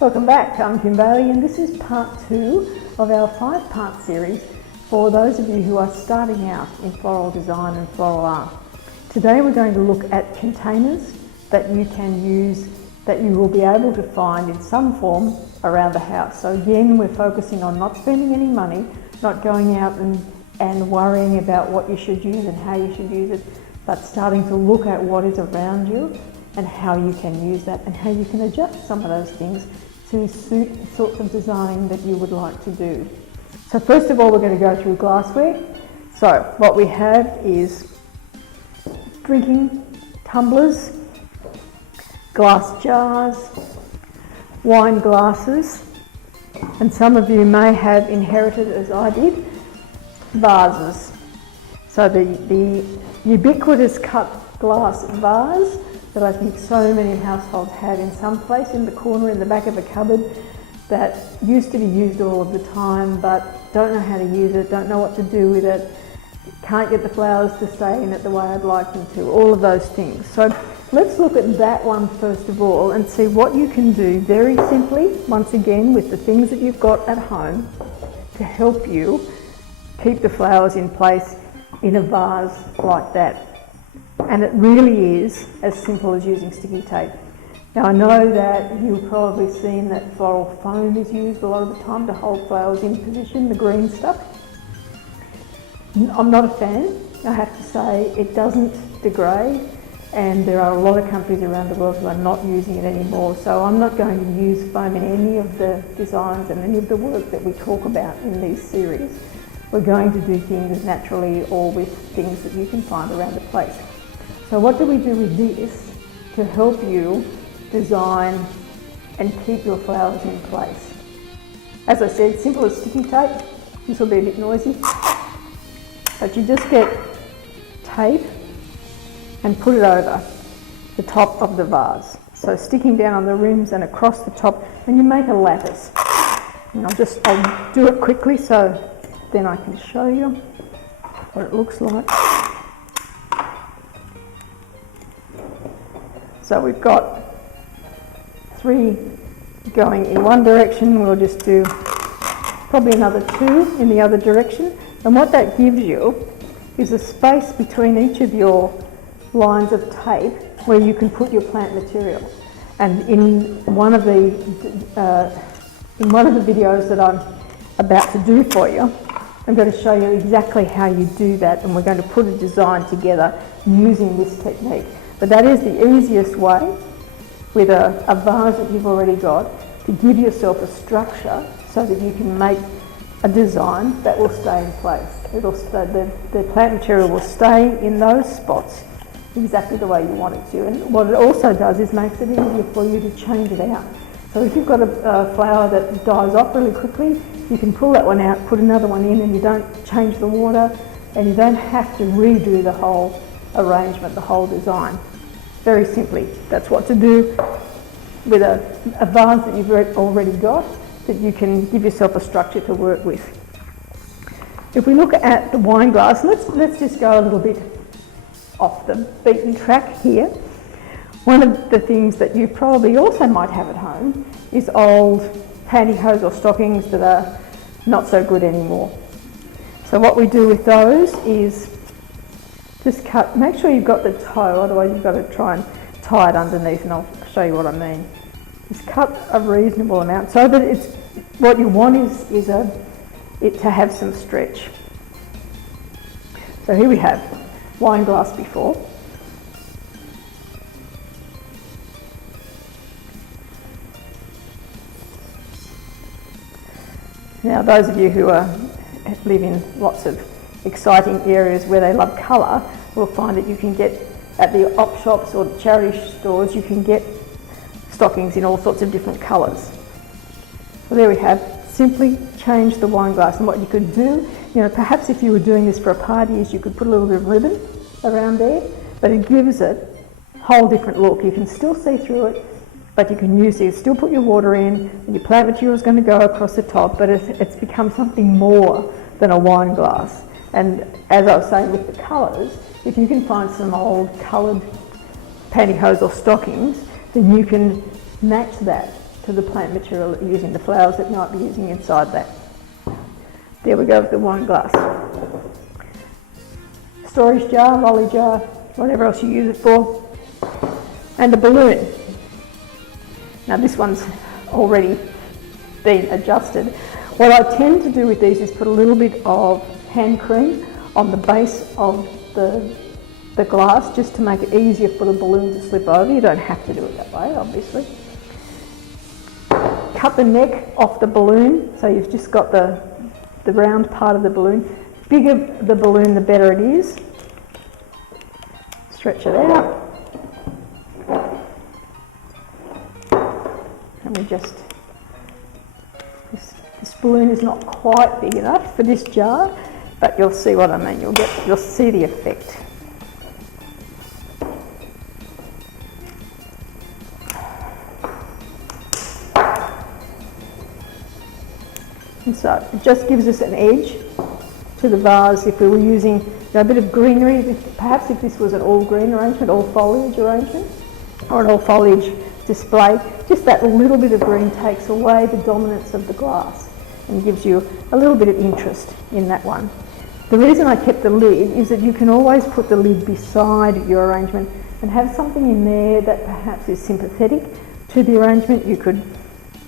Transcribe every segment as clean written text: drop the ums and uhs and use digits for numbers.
Welcome back, I'm Kim Bailey and this is part 2 of our 5-part series for those of you who are starting out in floral design and floral art. Today we're going to look at containers that you can use, that you will be able to find in some form around the house. So again, we're focusing on not spending any money, not going out and worrying about what you should use and how you should use it, but starting to look at what is around you and how you can use that and how you can adjust some of those things to suit the sorts of design that you would like to do. So first of all, we're going to go through glassware. So what we have is drinking tumblers, glass jars, wine glasses, and some of you may have inherited, as I did, vases. So the ubiquitous cut glass vase that I think so many households have in some place in the corner in the back of a cupboard that used to be used all of the time but don't know how to use it, don't know what to do with it, can't get the flowers to stay in it the way I'd like them to, all of those things. So let's look at that one first of all and see what you can do very simply, once again with the things that you've got at home, to help you keep the flowers in place in a vase like that. And it really is as simple as using sticky tape. Now I know that you've probably seen that floral foam is used a lot of the time to hold flowers in position, the green stuff. I'm not a fan, I have to say. It doesn't degrade, and there are a lot of countries around the world who are not using it anymore, so I'm not going to use foam in any of the designs and any of the work that we talk about in these series. We're going to do things naturally or with things that you can find around the place. So what do we do with this to help you design and keep your flowers in place? As I said, simple as sticky tape. This will be a bit noisy, but you just get tape and put it over the top of the vase. So sticking down on the rims and across the top, and you make a lattice. And I'll do it quickly so then I can show you what it looks like. So we've got 3 going in one direction, we'll just do probably another 2 in the other direction. And what that gives you is a space between each of your lines of tape where you can put your plant material. And in one of the videos that I'm about to do for you, I'm going to show you exactly how you do that, and we're going to put a design together using this technique. But that is the easiest way, with a vase that you've already got, to give yourself a structure so that you can make a design that will stay in place. The plant material will stay in those spots exactly the way you want it to. And what it also does is makes it easier for you to change it out. So if you've got a flower that dies off really quickly, you can pull that one out, put another one in, and you don't change the water, and you don't have to redo the whole arrangement, the whole design. Very simply, that's what to do with a vase that you've already got, that you can give yourself a structure to work with. If we look at the wine glass, let's just go a little bit off the beaten track here. One of the things that you probably also might have at home is old pantyhose or stockings that are not so good anymore. So what we do with those is just cut, make sure you've got the toe, otherwise you've got to try and tie it underneath, and I'll show you what I mean. Just cut a reasonable amount so that it's, what you want is it to have some stretch. So here we have wine glass before. Now those of you who live in lots of exciting areas where they love colour will find that you can get at the op shops or the charity stores, you can get stockings in all sorts of different colours. So there we have, simply change the wine glass. And what you could do, perhaps if you were doing this for a party, is you could put a little bit of ribbon around there, but it gives it a whole different look. You can still see through it, but you can use it, still put your water in, and your plant material is going to go across the top, but it's become something more than a wine glass. And as I was saying with the colours, if you can find some old coloured pantyhose or stockings, then you can match that to the plant material that you're using, the flowers that you might be using inside that. There we go with the wine glass. Storage jar, lolly jar, whatever else you use it for. And a balloon. Now this one's already been adjusted. What I tend to do with these is put a little bit of hand cream on the base of the glass, just to make it easier for the balloon to slip over. You don't have to do it that way, obviously. Cut the neck off the balloon, so you've just got the round part of the balloon. Bigger the balloon, the better it is. Stretch it out. And we just, this balloon is not quite big enough for this jar, but you'll see what I mean. You'll see the effect. And so it just gives us an edge to the vase if we were using a bit of greenery, perhaps if this was an all green arrangement, all foliage arrangement, or an all foliage display, just that little bit of green takes away the dominance of the glass and gives you a little bit of interest in that one. The reason I kept the lid is that you can always put the lid beside your arrangement and have something in there that perhaps is sympathetic to the arrangement. You could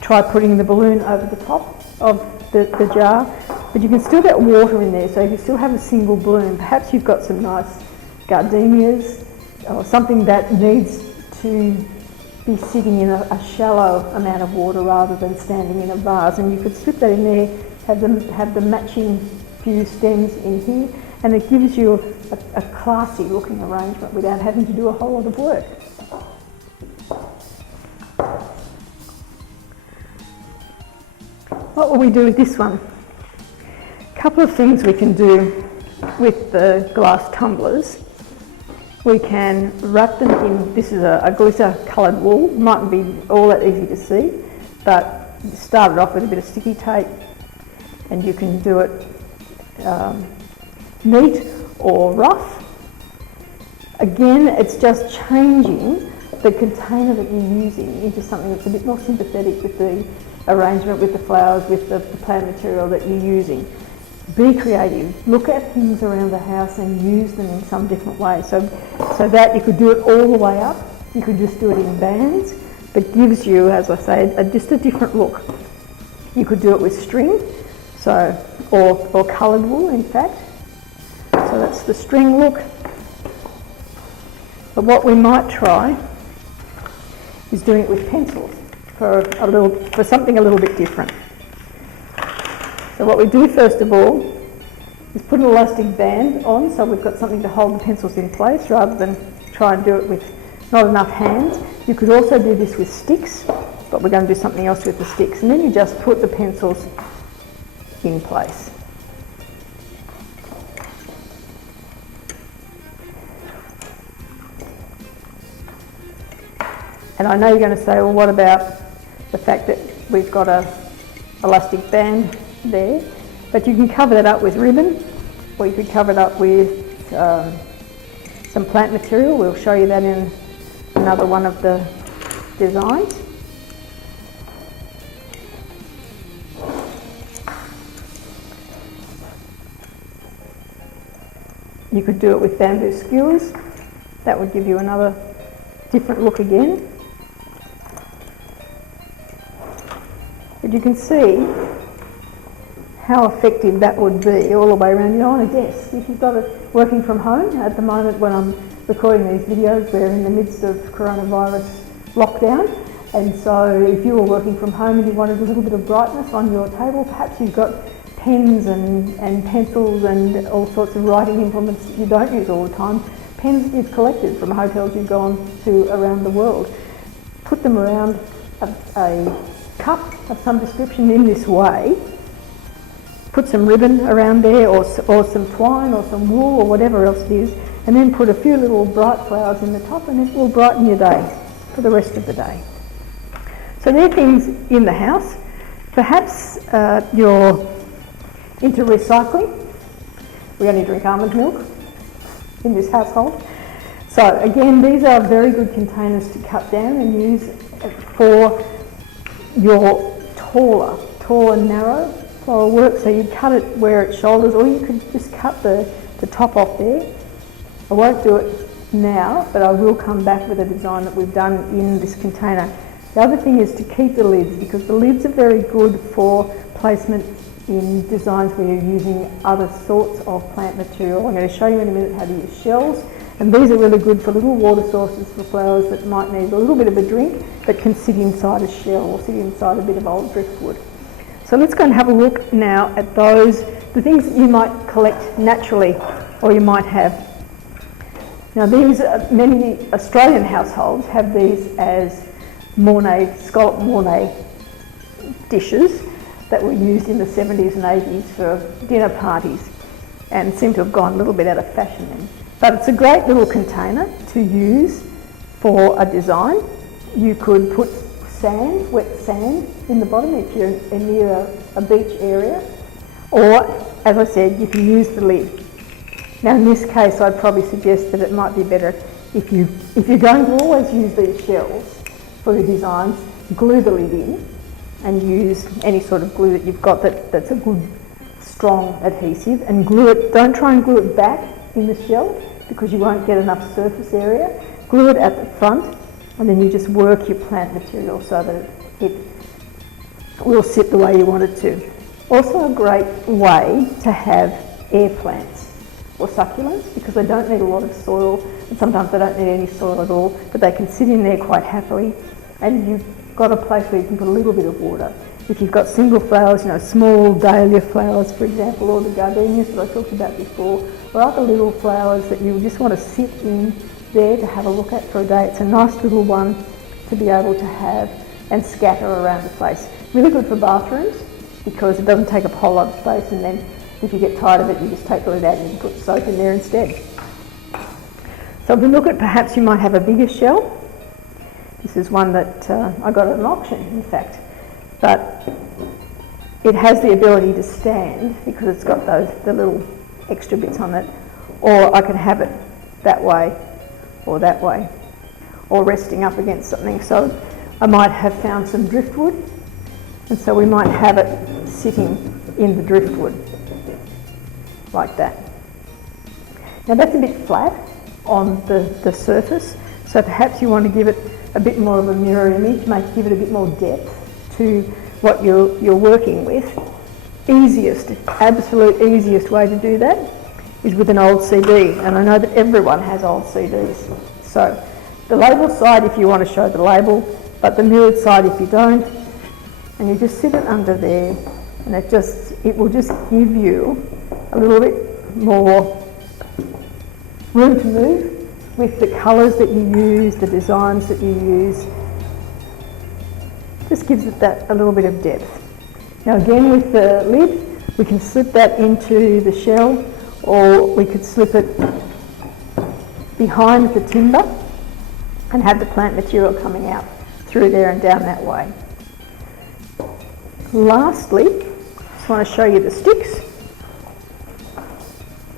try putting the balloon over the top of the jar, but you can still get water in there, so you still have a single bloom. Perhaps you've got some nice gardenias or something that needs to be sitting in a shallow amount of water rather than standing in a vase, and you could slip that in there, have the matching few stems in here, and it gives you a classy looking arrangement without having to do a whole lot of work. What will we do with this one? A couple of things we can do with the glass tumblers. We can wrap them in, this is a glitter coloured wool, mightn't be all that easy to see, but start it off with a bit of sticky tape, and you can do it neat or rough. Again, it's just changing the container that you're using into something that's a bit more sympathetic with the arrangement, with the flowers, with the plant material that you're using. Be creative. Look at things around the house and use them in some different way. So that you could do it all the way up. You could just do it in bands, but gives you, as I say, just a different look. You could do it with string, or coloured wool, in fact. So that's the string look. But what we might try is doing it with pencils for something a little bit different. So what we do first of all is put an elastic band on, so we've got something to hold the pencils in place rather than try and do it with not enough hands. You could also do this with sticks, but we're going to do something else with the sticks. And then you just put the pencils in place. And I know you're going to say, well, what about the fact that we've got a elastic band there? But you can cover that up with ribbon, or you could cover it up with some plant material. We'll show you that in another one of the designs. You could do it with bamboo skewers. That would give you another different look again. But you can see how effective that would be all the way around. You know, on a desk, if you've got it working from home, at the moment when I'm recording these videos, we're in the midst of coronavirus lockdown, and so if you were working from home and you wanted a little bit of brightness on your table, perhaps you've got pens and pencils and all sorts of writing implements that you don't use all the time, pens that you've collected from hotels you've gone to around the world. Put them around a cup of some description in this way, put some ribbon around there or some twine or some wool or whatever else it is, and then put a few little bright flowers in the top, and it will brighten your day for the rest of the day. So there are things in the house. Perhaps you're into recycling. We only drink almond milk in this household. So again, these are very good containers to cut down and use for your tall and narrow floral work. So you cut it where it shoulders, or you could just cut the top off there. I won't do it now, but I will come back with a design that we've done in this container. The other thing is to keep the lids, because the lids are very good for placement in designs where you're using other sorts of plant material. I'm going to show you in a minute how to use shells, and these are really good for little water sources for flowers that might need a little bit of a drink but can sit inside a shell or sit inside a bit of old driftwood. So let's go and have a look now at the things that you might collect naturally or you might have. Now these, many Australian households have these as Mornay, scallop Mornay dishes that were used in the 70s and 80s for dinner parties and seem to have gone a little bit out of fashion then. But it's a great little container to use for a design. You could put sand, wet sand, in the bottom if you're near a beach area, or, as I said, you can use the lid. Now in this case I'd probably suggest that it might be better if you're going to always use these shells for your designs, glue the lid in and use any sort of glue that you've got that's a good strong adhesive, and glue it. Don't try and glue it back in the shell because you won't get enough surface area. Glue it at the front and then you just work your plant material so that it will sit the way you want it to. Also a great way to have air plants or succulents, because they don't need a lot of soil, and sometimes they don't need any soil at all, but they can sit in there quite happily, and you've got a place where you can put a little bit of water. If you've got single flowers, small dahlia flowers for example, or the gardenias that I talked about before, or other little flowers that you just want to sit in there to have a look at for a day, it's a nice little one to be able to have and scatter around the place. Really good for bathrooms because it doesn't take up a whole lot of space, and then if you get tired of it, you just take the lid out and you can put soap in there instead. So if we look at, perhaps you might have a bigger shell. This is one that I got at an auction, in fact. But it has the ability to stand because it's got the little extra bits on it. Or I can have it that way, or resting up against something. So I might have found some driftwood, and so we might have it sitting in the driftwood, like that. Now that's a bit flat on the surface, so perhaps you want to give it a bit more of a mirror image, give it a bit more depth to what you're working with. Absolute easiest way to do that is with an old CD, and I know that everyone has old CDs. So the label side if you want to show the label, but the mirrored side if you don't, and you just sit it under there, and it will just give you a little bit more room to move with the colours that you use, the designs that you use. Just gives it a little bit of depth. Now again, with the lid, we can slip that into the shell, or we could slip it behind the timber and have the plant material coming out through there and down that way. Lastly, I just want to show you the sticks.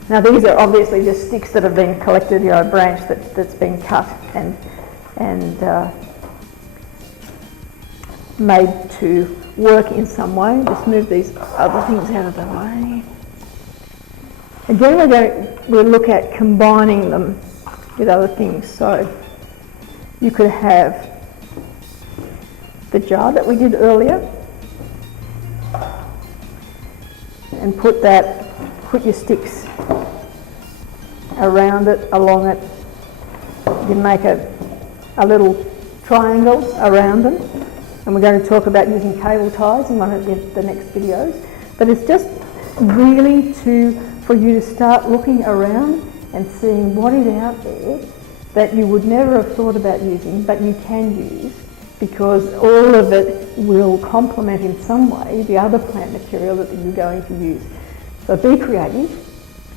Now these are obviously just sticks that have been collected, a branch that's been cut and made to work in some way. Just move these other things out of the way. Again, we'll look at combining them with other things. So you could have the jar that we did earlier, and put your sticks around it, along it. You can make a little triangle around them, and we're going to talk about using cable ties in one of the next videos. But it's just really for you to start looking around and seeing what is out there that you would never have thought about using, but you can use, because all of it will complement in some way the other plant material that you're going to use. So be creative.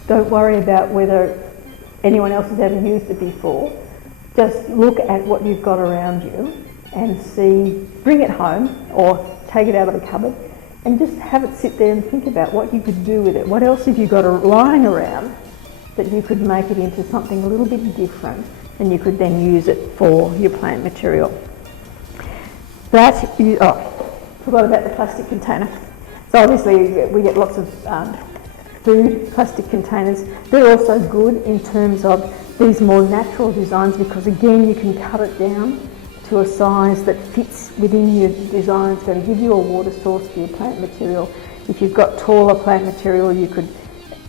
Don't worry about whether anyone else has ever used it before. Just look at what you've got around you and see, bring it home or take it out of the cupboard and just have it sit there and think about what you could do with it. What else have you got lying around that you could make it into something a little bit different, and you could then use it for your plant material. Forgot about the plastic container. So obviously we get lots of food plastic containers. They're also good in terms of these more natural designs because again you can cut it down to a size that fits within your design. It's going to give you a water source for your plant material. If you've got taller plant material you could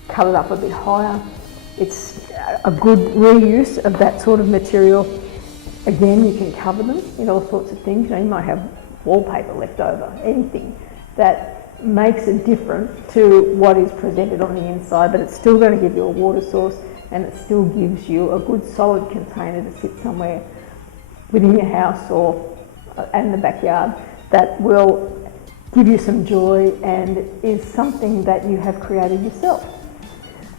cut it up a bit higher. It's a good reuse of that sort of material. Again, you can cover them in all sorts of things. You might have wallpaper left over, anything that makes it different to what is presented on the inside, but it's still going to give you a water source and it still gives you a good solid container to sit somewhere within your house or in the backyard that will give you some joy and is something that you have created yourself.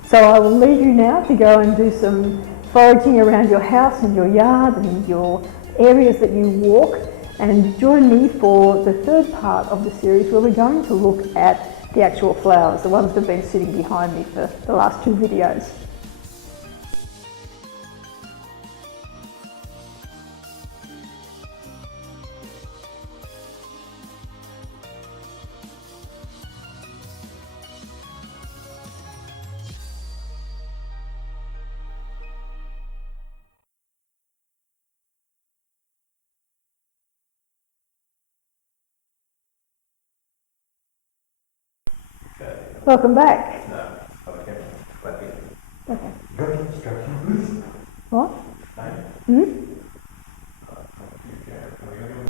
So I will leave you now to go and do some foraging around your house and your yard and your areas that you walk, and join me for the third part of the series where we're going to look at the actual flowers, the ones that have been sitting behind me for the last two videos. Welcome back. No, okay. Okay. Got instructions. What? No?